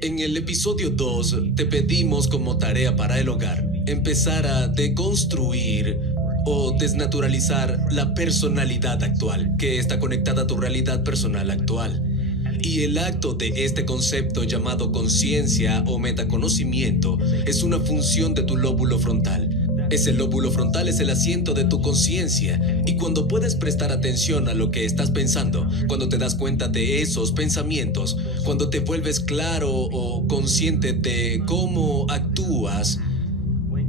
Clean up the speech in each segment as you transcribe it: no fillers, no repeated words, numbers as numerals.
En el episodio 2 te pedimos como tarea para el hogar empezar a deconstruir o desnaturalizar la personalidad actual, que está conectada a tu realidad personal actual. Y el acto de este concepto llamado conciencia o metaconocimiento es una función de tu lóbulo frontal. Ese lóbulo frontal es el asiento de tu conciencia, y cuando puedes prestar atención a lo que estás pensando, cuando te das cuenta de esos pensamientos, cuando te vuelves claro o consciente de cómo actúas,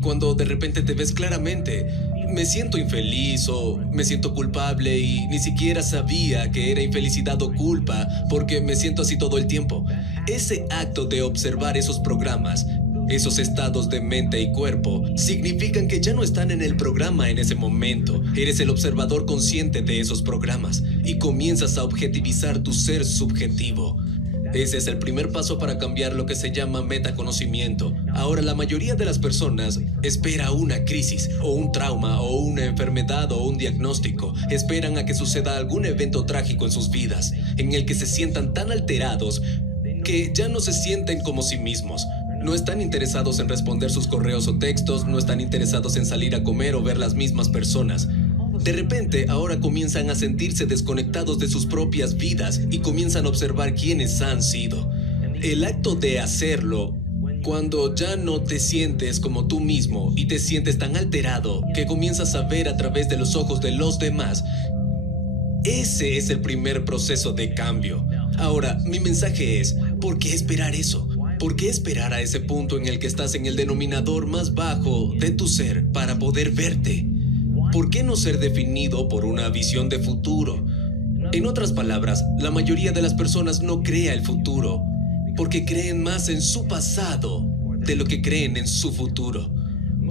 cuando de repente te ves claramente, me siento infeliz o me siento culpable y ni siquiera sabía que era infelicidad o culpa porque me siento así todo el tiempo. Ese acto de observar esos programas, esos estados de mente y cuerpo, significan que ya no están en el programa en ese momento. Eres el observador consciente de esos programas y comienzas a objetivizar tu ser subjetivo. Ese es el primer paso para cambiar lo que se llama metaconocimiento. Ahora, la mayoría de las personas espera una crisis, o un trauma, o una enfermedad, o un diagnóstico. Esperan a que suceda algún evento trágico en sus vidas, en el que se sientan tan alterados que ya no se sienten como sí mismos. No están interesados en responder sus correos o textos, no están interesados en salir a comer o ver las mismas personas. De repente, ahora comienzan a sentirse desconectados de sus propias vidas y comienzan a observar quiénes han sido. El acto de hacerlo, cuando ya no te sientes como tú mismo y te sientes tan alterado que comienzas a ver a través de los ojos de los demás, ese es el primer proceso de cambio. Ahora, mi mensaje es, ¿por qué esperar eso? ¿Por qué esperar a ese punto en el que estás en el denominador más bajo de tu ser para poder verte? ¿Por qué no ser definido por una visión de futuro? En otras palabras, la mayoría de las personas no crea el futuro, porque creen más en su pasado de lo que creen en su futuro.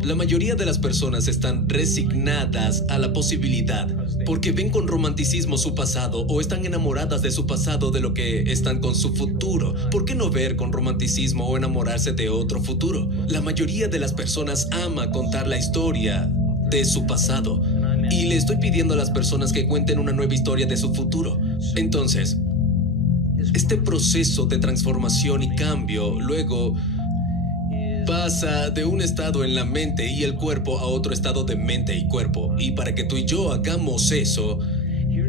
La mayoría de las personas están resignadas a la posibilidad, porque ven con romanticismo su pasado o están enamoradas de su pasado de lo que están con su futuro. ¿Por qué no ver con romanticismo o enamorarse de otro futuro? La mayoría de las personas ama contar la historia de su pasado, y le estoy pidiendo a las personas que cuenten una nueva historia de su futuro. Entonces, este proceso de transformación y cambio luego pasa de un estado en la mente y el cuerpo a otro estado de mente y cuerpo. Y para que tú y yo hagamos eso,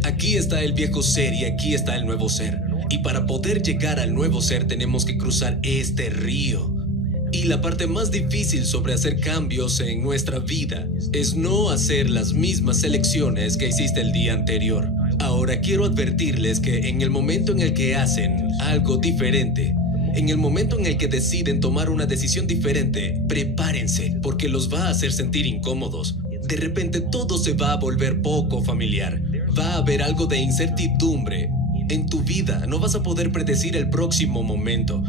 aquí está el viejo ser y aquí está el nuevo ser. Y para poder llegar al nuevo ser tenemos que cruzar este río. Y la parte más difícil sobre hacer cambios en nuestra vida es no hacer las mismas elecciones que hiciste el día anterior. Ahora quiero advertirles que en el momento en el que hacen algo diferente, en el momento en el que deciden tomar una decisión diferente, prepárense, porque los va a hacer sentir incómodos. De repente todo se va a volver poco familiar. Va a haber algo de incertidumbre en tu vida. No vas a poder predecir el próximo momento.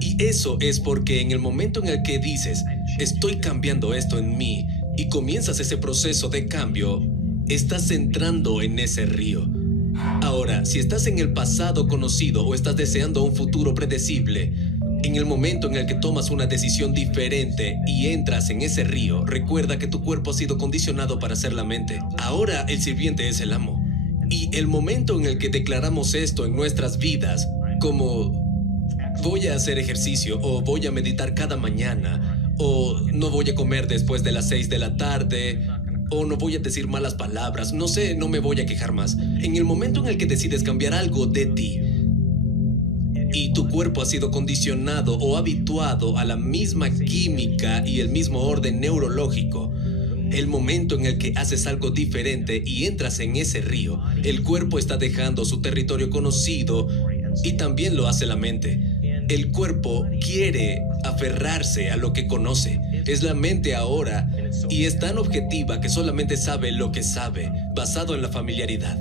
Y eso es porque en el momento en el que dices, estoy cambiando esto en mí, y comienzas ese proceso de cambio, estás entrando en ese río. Ahora, si estás en el pasado conocido o estás deseando un futuro predecible, en el momento en el que tomas una decisión diferente y entras en ese río, recuerda que tu cuerpo ha sido condicionado para ser la mente. Ahora el sirviente es el amo. Y el momento en el que declaramos esto en nuestras vidas, como voy a hacer ejercicio, o voy a meditar cada mañana, o no voy a comer después de las 6 de la tarde, o no voy a decir malas palabras, no sé, no me voy a quejar más. En el momento en el que decides cambiar algo de ti, y tu cuerpo ha sido condicionado o habituado a la misma química y el mismo orden neurológico, el momento en el que haces algo diferente y entras en ese río, el cuerpo está dejando su territorio conocido y también lo hace la mente. El cuerpo quiere aferrarse a lo que conoce. Es la mente ahora, y es tan objetiva que solamente sabe lo que sabe, basado en la familiaridad.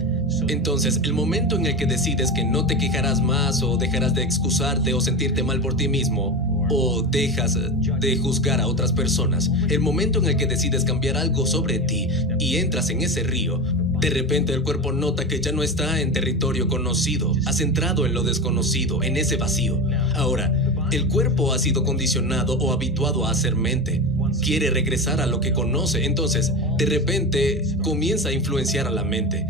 Entonces, el momento en el que decides que no te quejarás más, o dejarás de excusarte o sentirte mal por ti mismo, o dejas de juzgar a otras personas, el momento en el que decides cambiar algo sobre ti y entras en ese río, de repente el cuerpo nota que ya no está en territorio conocido, has entrado en lo desconocido, en ese vacío. Ahora, el cuerpo ha sido condicionado o habituado a hacer mente. Quiere regresar a lo que conoce, entonces, de repente, comienza a influenciar a la mente.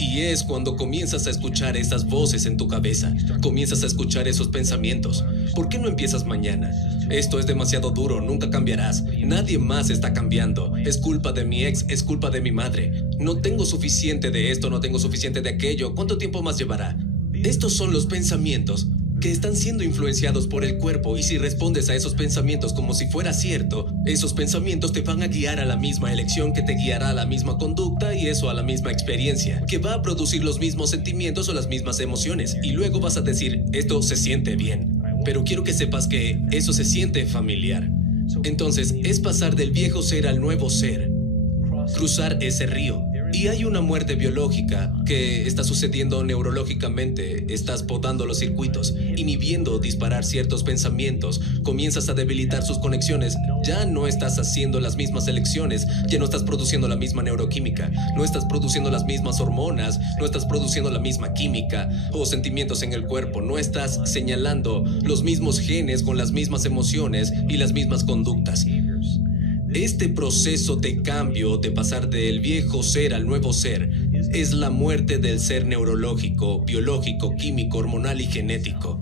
Y es cuando comienzas a escuchar esas voces en tu cabeza, comienzas a escuchar esos pensamientos. ¿Por qué no empiezas mañana? Esto es demasiado duro, nunca cambiarás. Nadie más está cambiando. Es culpa de mi ex, es culpa de mi madre. No tengo suficiente de esto, no tengo suficiente de aquello. ¿Cuánto tiempo más llevará? Estos son los pensamientos que están siendo influenciados por el cuerpo, y si respondes a esos pensamientos como si fuera cierto, esos pensamientos te van a guiar a la misma elección, que te guiará a la misma conducta, y eso a la misma experiencia, que va a producir los mismos sentimientos o las mismas emociones, y luego vas a decir, esto se siente bien, pero quiero que sepas que eso se siente familiar. Entonces, es pasar del viejo ser al nuevo ser, cruzar ese río. Y hay una muerte biológica que está sucediendo neurológicamente. Estás podando los circuitos, inhibiendo disparar ciertos pensamientos, comienzas a debilitar sus conexiones, ya no estás haciendo las mismas elecciones, ya no estás produciendo la misma neuroquímica, no estás produciendo las mismas hormonas, no estás produciendo la misma química o sentimientos en el cuerpo, no estás señalando los mismos genes con las mismas emociones y las mismas conductas. Este proceso de cambio, de pasar del viejo ser al nuevo ser, es la muerte del ser neurológico, biológico, químico, hormonal y genético.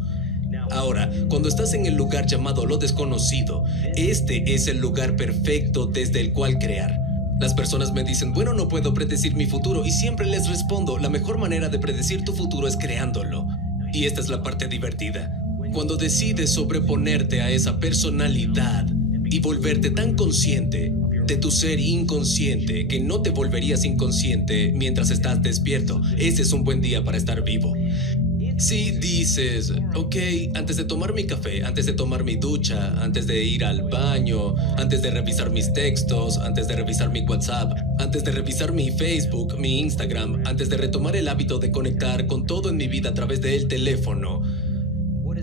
Ahora, cuando estás en el lugar llamado lo desconocido, este es el lugar perfecto desde el cual crear. Las personas me dicen, bueno, no puedo predecir mi futuro, y siempre les respondo, la mejor manera de predecir tu futuro es creándolo. Y esta es la parte divertida. Cuando decides sobreponerte a esa personalidad y volverte tan consciente de tu ser inconsciente que no te volverías inconsciente mientras estás despierto, ese es un buen día para estar vivo. Si dices, ok, antes de tomar mi café, antes de tomar mi ducha, antes de ir al baño, antes de revisar mis textos, antes de revisar mi WhatsApp, antes de revisar mi Facebook, mi Instagram, antes de retomar el hábito de conectar con todo en mi vida a través del teléfono,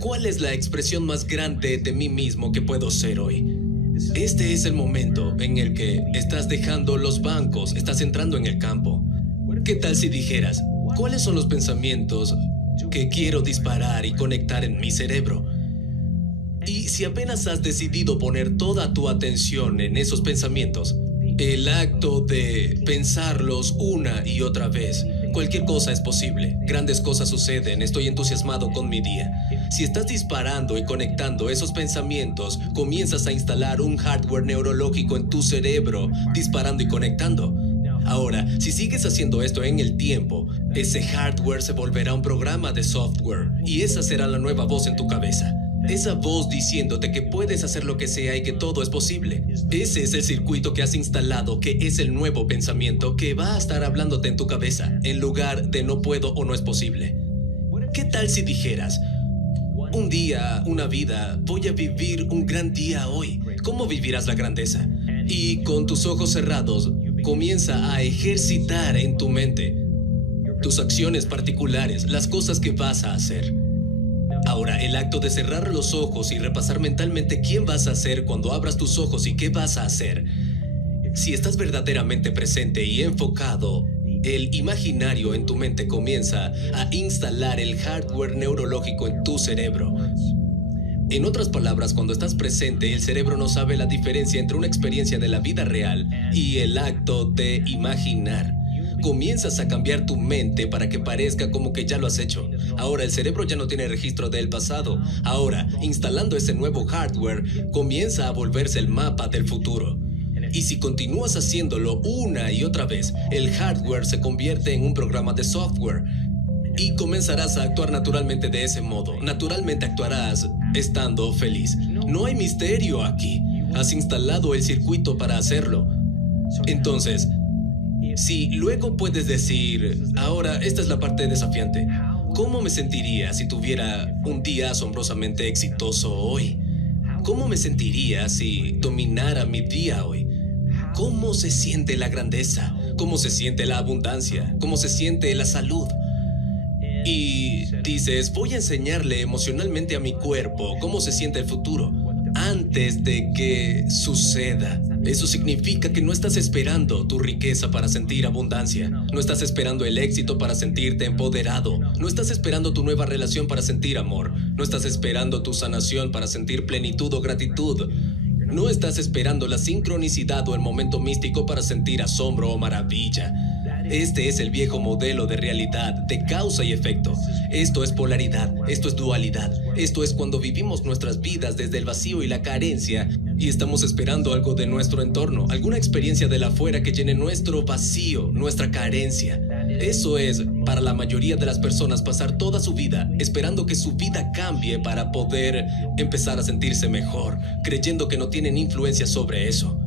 ¿cuál es la expresión más grande de mí mismo que puedo ser hoy? Este es el momento en el que estás dejando los bancos, estás entrando en el campo. ¿Qué tal si dijeras, cuáles son los pensamientos que quiero disparar y conectar en mi cerebro? Y si apenas has decidido poner toda tu atención en esos pensamientos, el acto de pensarlos una y otra vez, cualquier cosa es posible, grandes cosas suceden, estoy entusiasmado con mi día. Si estás disparando y conectando esos pensamientos, comienzas a instalar un hardware neurológico en tu cerebro, disparando y conectando. Ahora, si sigues haciendo esto en el tiempo, ese hardware se volverá un programa de software, y esa será la nueva voz en tu cabeza. Esa voz diciéndote que puedes hacer lo que sea y que todo es posible. Ese es el circuito que has instalado, que es el nuevo pensamiento que va a estar hablándote en tu cabeza, en lugar de no puedo o no es posible. ¿Qué tal si dijeras, un día, una vida, voy a vivir un gran día hoy? ¿Cómo vivirás la grandeza? Y con tus ojos cerrados, comienza a ejercitar en tu mente tus acciones particulares, las cosas que vas a hacer. Ahora, el acto de cerrar los ojos y repasar mentalmente quién vas a ser cuando abras tus ojos y qué vas a hacer. Si estás verdaderamente presente y enfocado, el imaginario en tu mente comienza a instalar el hardware neurológico en tu cerebro. En otras palabras, cuando estás presente, el cerebro no sabe la diferencia entre una experiencia de la vida real y el acto de imaginar. Comienzas a cambiar tu mente para que parezca como que ya lo has hecho. Ahora el cerebro ya no tiene registro del pasado. Ahora, instalando ese nuevo hardware, comienza a volverse el mapa del futuro. Y si continúas haciéndolo una y otra vez, el hardware se convierte en un programa de software. Y comenzarás a actuar naturalmente de ese modo. Naturalmente actuarás estando feliz. No hay misterio aquí. Has instalado el circuito para hacerlo. Entonces, si luego puedes decir, ahora esta es la parte desafiante, ¿cómo me sentiría si tuviera un día asombrosamente exitoso hoy? ¿Cómo me sentiría si dominara mi día hoy? ¿Cómo se siente la grandeza? ¿Cómo se siente la abundancia? ¿Cómo se siente la salud? Y dices, voy a enseñarle emocionalmente a mi cuerpo cómo se siente el futuro antes de que suceda. Eso significa que no estás esperando tu riqueza para sentir abundancia. No estás esperando el éxito para sentirte empoderado. No estás esperando tu nueva relación para sentir amor. No estás esperando tu sanación para sentir plenitud o gratitud. No estás esperando la sincronicidad o el momento místico para sentir asombro o maravilla. Este es el viejo modelo de realidad, de causa y efecto. Esto es polaridad, esto es dualidad. Esto es cuando vivimos nuestras vidas desde el vacío y la carencia y estamos esperando algo de nuestro entorno, alguna experiencia de la afuera que llene nuestro vacío, nuestra carencia. Eso es, para la mayoría de las personas, pasar toda su vida esperando que su vida cambie para poder empezar a sentirse mejor, creyendo que no tienen influencia sobre eso.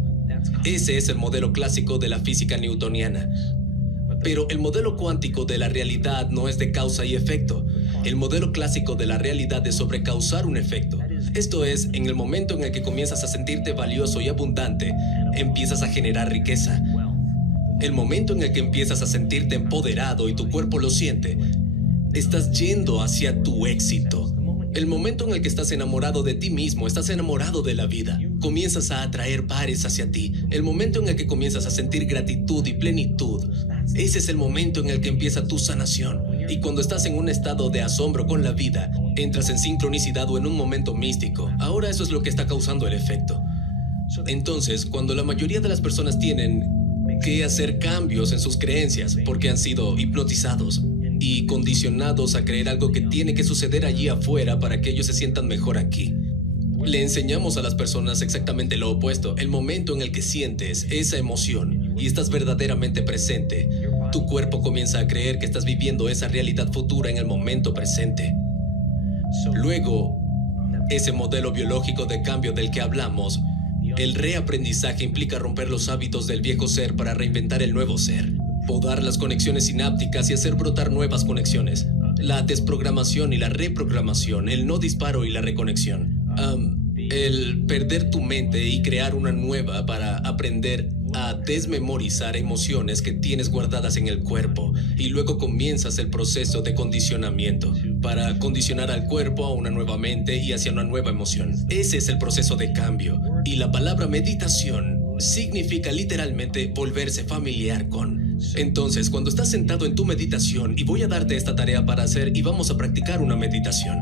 Ese es el modelo clásico de la física newtoniana. Pero el modelo cuántico de la realidad no es de causa y efecto. El modelo clásico de la realidad es sobre causar un efecto. Esto es, en el momento en el que comienzas a sentirte valioso y abundante, empiezas a generar riqueza. El momento en el que empiezas a sentirte empoderado y tu cuerpo lo siente, estás yendo hacia tu éxito. El momento en el que estás enamorado de ti mismo, estás enamorado de la vida, comienzas a atraer pares hacia ti. El momento en el que comienzas a sentir gratitud y plenitud, ese es el momento en el que empieza tu sanación. Y cuando estás en un estado de asombro con la vida, entras en sincronicidad o en un momento místico. Ahora eso es lo que está causando el efecto. Entonces, cuando la mayoría de las personas tienen que hacer cambios en sus creencias porque han sido hipnotizados y condicionados a creer algo que tiene que suceder allí afuera para que ellos se sientan mejor aquí, le enseñamos a las personas exactamente lo opuesto. El momento en el que sientes esa emoción y estás verdaderamente presente, tu cuerpo comienza a creer que estás viviendo esa realidad futura en el momento presente. Luego, ese modelo biológico de cambio del que hablamos, el reaprendizaje implica romper los hábitos del viejo ser para reinventar el nuevo ser, podar las conexiones sinápticas y hacer brotar nuevas conexiones. La desprogramación y la reprogramación, el no disparo y la reconexión. El perder tu mente y crear una nueva para aprender a desmemorizar emociones que tienes guardadas en el cuerpo y luego comienzas el proceso de condicionamiento para condicionar al cuerpo a una nueva mente y hacia una nueva emoción. Ese es el proceso de cambio y la palabra meditación significa literalmente volverse familiar con. Entonces, cuando estás sentado en tu meditación, y voy a darte esta tarea para hacer y vamos a practicar una meditación,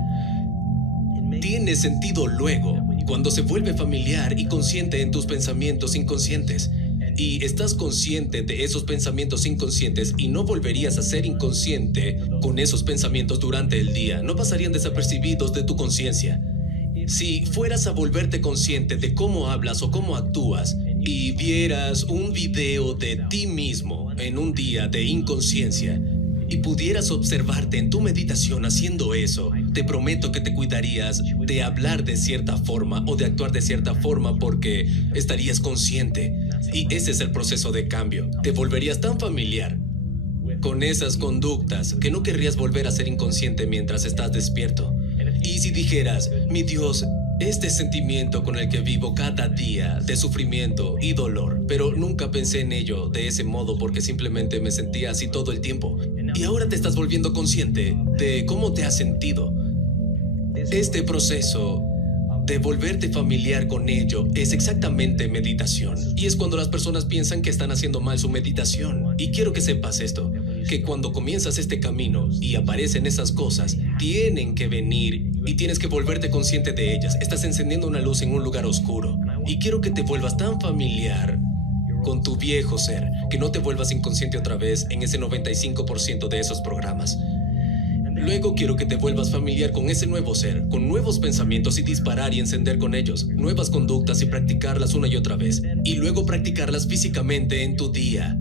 tiene sentido luego cuando se vuelve familiar y consciente en tus pensamientos inconscientes. Y estás consciente de esos pensamientos inconscientes y no volverías a ser inconsciente con esos pensamientos durante el día. No pasarían desapercibidos de tu conciencia. Si fueras a volverte consciente de cómo hablas o cómo actúas y vieras un video de ti mismo en un día de inconsciencia y pudieras observarte en tu meditación haciendo eso, te prometo que te cuidarías de hablar de cierta forma o de actuar de cierta forma porque estarías consciente. Y ese es el proceso de cambio. Te volverías tan familiar con esas conductas que no querrías volver a ser inconsciente mientras estás despierto. Y si dijeras, mi Dios, este sentimiento con el que vivo cada día de sufrimiento y dolor, pero nunca pensé en ello de ese modo porque simplemente me sentía así todo el tiempo. Y ahora te estás volviendo consciente de cómo te has sentido. Este proceso de volverte familiar con ello es exactamente meditación. Y es cuando las personas piensan que están haciendo mal su meditación. Y quiero que sepas esto, que cuando comienzas este camino y aparecen esas cosas, tienen que venir y tienes que volverte consciente de ellas. Estás encendiendo una luz en un lugar oscuro. Y quiero que te vuelvas tan familiar con tu viejo ser, que no te vuelvas inconsciente otra vez en ese 95% de esos programas. Luego quiero que te vuelvas familiar con ese nuevo ser, con nuevos pensamientos y disparar y encender con ellos, nuevas conductas y practicarlas una y otra vez, y luego practicarlas físicamente en tu día.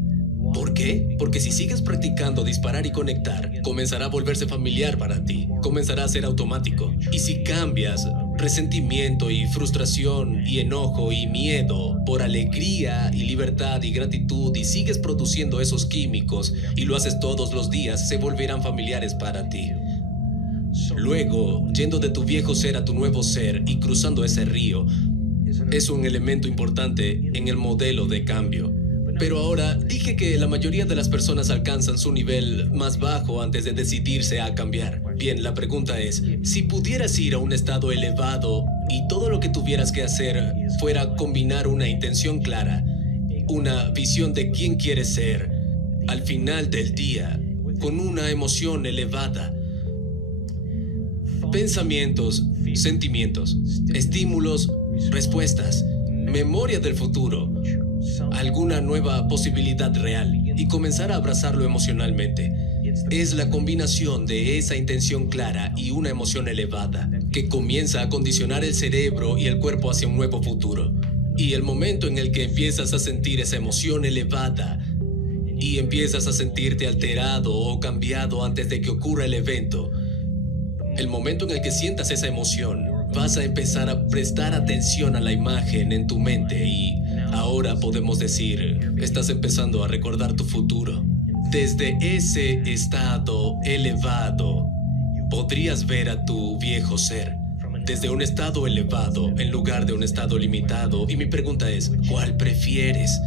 ¿Por qué? Porque si sigues practicando disparar y conectar, comenzará a volverse familiar para ti, comenzará a ser automático. Y si cambias resentimiento y frustración y enojo y miedo por alegría y libertad y gratitud y sigues produciendo esos químicos y lo haces todos los días, se volverán familiares para ti. Luego, yendo de tu viejo ser a tu nuevo ser y cruzando ese río, es un elemento importante en el modelo de cambio. Pero ahora, dije que la mayoría de las personas alcanzan su nivel más bajo antes de decidirse a cambiar. Bien, la pregunta es, si pudieras ir a un estado elevado y todo lo que tuvieras que hacer fuera combinar una intención clara, una visión de quién quieres ser, al final del día, con una emoción elevada, pensamientos, sentimientos, estímulos, respuestas, memoria del futuro, alguna nueva posibilidad real. y comenzar a abrazarlo emocionalmente. Es la combinación de esa intención clara y una emoción elevada que comienza a condicionar el cerebro y el cuerpo hacia un nuevo futuro. Y el momento en el que empiezas a sentir esa emoción elevada y empiezas a sentirte alterado o cambiado antes de que ocurra el evento, el momento en el que sientas esa emoción, vas a empezar a prestar atención a la imagen en tu mente y ahora podemos decir, estás empezando a recordar tu futuro. Desde ese estado elevado, podrías ver a tu viejo ser. Desde un estado elevado en lugar de un estado limitado. Y mi pregunta es, ¿cuál prefieres?